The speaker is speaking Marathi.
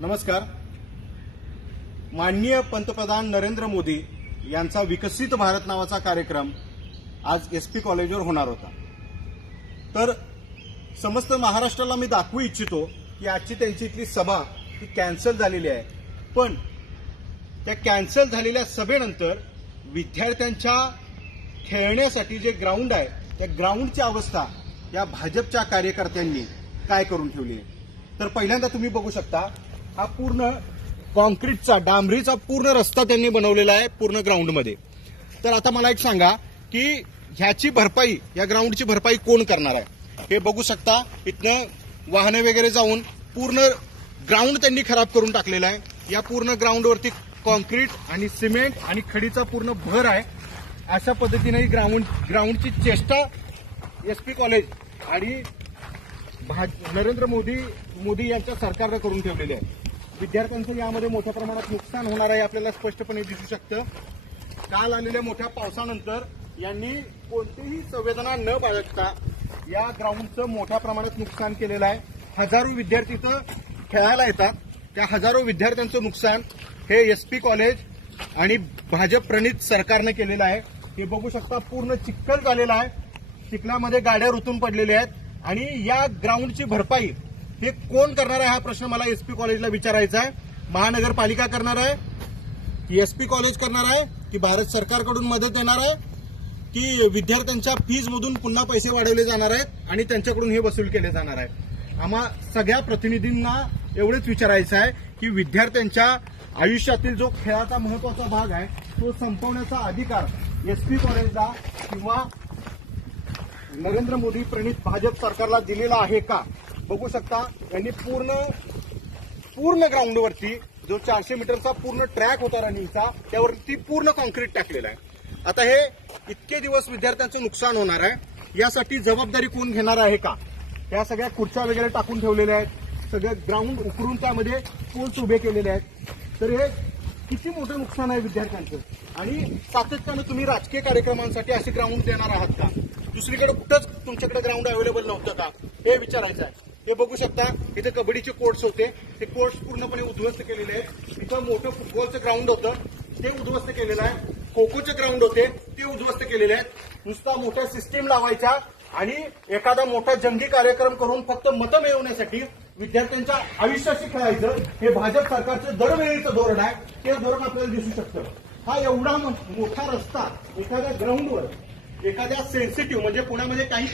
नमस्कार. माननीय पंतप्रधान नरेंद्र मोदी यांचा विकसित भारत नावाचा कार्यक्रम आज एसपी कॉलेजवर होणार होता. तर समस्त महाराष्ट्राला मी दाखवू इच्छितो की आजची त्यांची इथली सभा ही कॅन्सल झालेली आहे. पण त्या कॅन्सल झालेल्या सभेनंतर विद्यार्थ्यांच्या खेळण्यासाठी जे ग्राउंड आहे त्या ग्राउंडची अवस्था या भाजपच्या कार्यकर्त्यांनी काय करून ठेवली आहे. तर पहिल्यांदा तुम्ही बघू शकता, हा पूर्ण कॉन्क्रीटचा डांबरीचा पूर्ण रस्ता त्यांनी बनवलेला आहे पूर्ण ग्राउंडमध्ये. तर आता मला एक सांगा की ह्याची भरपाई, या ग्राउंडची भरपाई कोण करणार आहे. हे बघू शकता, इथनं वाहनं वगैरे जाऊन पूर्ण ग्राउंड त्यांनी खराब करून टाकलेला आहे. या पूर्ण ग्राउंडवरती कॉन्क्रीट आणि सिमेंट आणि खडीचा पूर्ण भर आहे. अशा पद्धतीने ग्राउंडची चेष्टा एसपी कॉलेज आणि नरेंद्र मोदी यांच्या सरकारनं करून ठेवलेले आहे. विद्यार्थ्यांचं यामध्ये मोठ्या प्रमाणात नुकसान होणार आहे आपल्याला स्पष्टपणे दिसू शकतं. काल आलेल्या मोठ्या पावसानंतर यांनी कोणतीही संवेदना न बाळगता या ग्राउंडचं मोठ्या प्रमाणात नुकसान केलेलं आहे. हजारो विद्यार्थी इथं खेळायला येतात. त्या हजारो विद्यार्थ्यांचं नुकसान हे एसपी कॉलेज आणि भाजप प्रणित सरकारनं केलेलं आहे. हे बघू शकता, पूर्ण चिखल झालेला आहे. चिखलामध्ये गाड्या रुतून पडलेल्या आहेत. आणि या ग्राउंडची भरपाई हे कोण करणार आहे हा प्रश्न मला एसपी कॉलेजला विचारायचा आहे. महानगरपालिका करणार आहे की एसपी कॉलेज करणार आहे की भारत सरकारकडून मदत येणार आहे की विद्यार्थ्यांच्या फीजमधून पुन्हा पैसे वाढवले जाणार आहेत आणि त्यांच्याकडून हे वसूल केले जाणार आहे. आम्हा सगळ्या प्रतिनिधींना एवढेच विचारायचं आहे की विद्यार्थ्यांच्या आयुष्यातील जो खेळाचा महत्वाचा भाग आहे तो संपवण्याचा अधिकार एसपी कॉलेजला किंवा नरेंद्र मोदी प्रणित भाजप सरकारला दिलेला आहे का. बघू शकता, यांनी पूर्ण ग्राउंडवरती जो 400 मीटरचा पूर्ण ट्रॅक होता रनिंगचा त्यावरती पूर्ण कॉन्क्रीट टाकलेला आहे. आता हे इतके दिवस विद्यार्थ्यांचं नुकसान होणार आहे, यासाठी जबाबदारी कोण घेणार आहे का. या सगळ्या खुर्च्या वगैरे टाकून ठेवलेल्या आहेत, सगळे ग्राउंड उकरून त्यामध्ये पोल्स उभे केलेले आहेत. तर हे किती मोठं नुकसान आहे विद्यार्थ्यांचं. आणि सातत्यानं तुम्ही राजकीय कार्यक्रमांसाठी असे ग्राउंड देणार आहात का. दुसरीकडे कुठंच तुमच्याकडे ग्राउंड अवेलेबल नव्हतं का हे विचारायचं आहे. हे बघू शकता, इथे कबड्डीचे कोर्ट्स होते, ते कोर्ट्स पूर्णपणे उद्ध्वस्त केलेले आहेत. इथं मोठं फुटबॉलचं ग्राउंड होतं ते उद्ध्वस्त केलेलं आहे. खो खोचे ग्राउंड होते ते उद्ध्वस्त केलेले आहेत. नुसता मोठ्या सिस्टीम लावायच्या आणि एखादा मोठा जंगी कार्यक्रम करून फक्त मतं मिळवण्यासाठी विद्यार्थ्यांच्या आयुष्याशी खेळायचं हे भाजप सरकारचं दरवेळीचं धोरण आहे. ते धोरण आपल्याला दिसू शकतं. हा एवढा मोठा रस्ता एखाद्या ग्राउंडवर, एखाद्या सेन्सिटिव्ह म्हणजे पुण्यामध्ये काही